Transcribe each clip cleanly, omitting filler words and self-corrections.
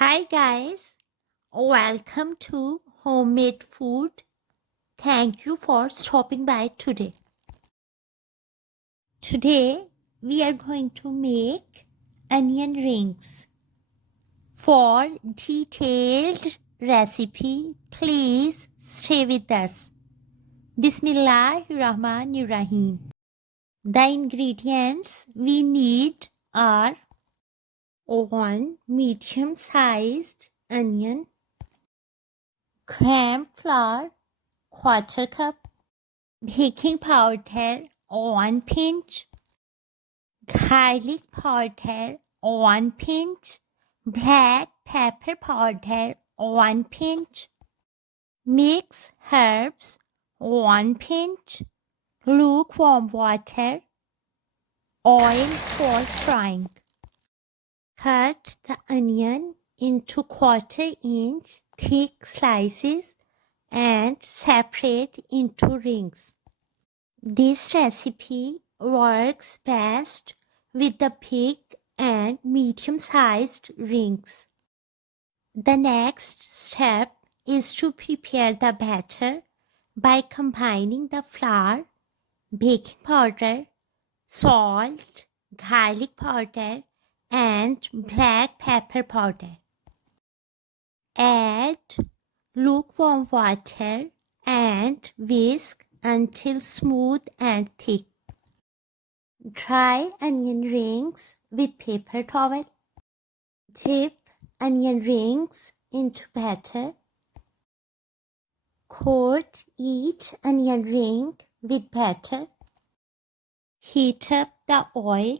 Hi guys, welcome to Homemade Food. Thank you for stopping by today. Today we are going to make onion rings. For detailed recipe, please stay with us. Bismillahirrahmanirrahim. The ingredients we need are 1 medium-sized onion, gram flour, quarter cup, baking powder 1 pinch, garlic powder 1 pinch, black pepper powder 1 pinch, mixed herbs 1 pinch, lukewarm water, oil for frying. Cut the onion into 1/4 inch thick slices and separate into rings. This recipe works best with the big and medium-sized rings. The next step is to prepare the batter by combining the flour, baking powder, salt, garlic powder, and black pepper powder. Add lukewarm water and whisk until smooth and thick. Dry onion rings with paper towel. Dip onion rings into batter. Coat each onion ring with batter. Heat up the oil.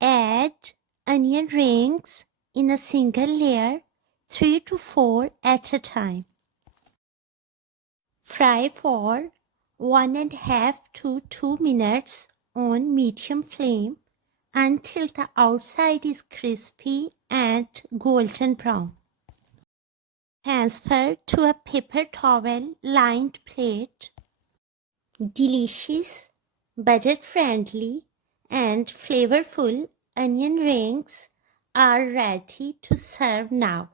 Add onion rings in a single layer, 3 to 4 at a time. Fry for 1.5 to 2 minutes on medium flame until the outside is crispy and golden brown. Transfer to a paper towel lined plate. Delicious, budget-friendly, and flavorful onion rings are ready to serve now.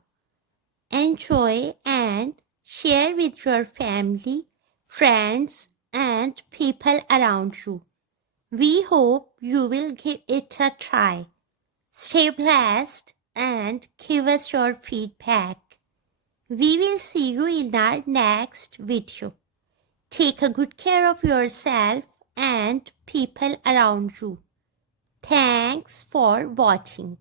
Enjoy and share with your family, friends, and people around you. We hope you will give it a try. Stay blessed and give us your feedback. We will see you in our next video. Take a good care of yourself and people around you. Thanks for watching.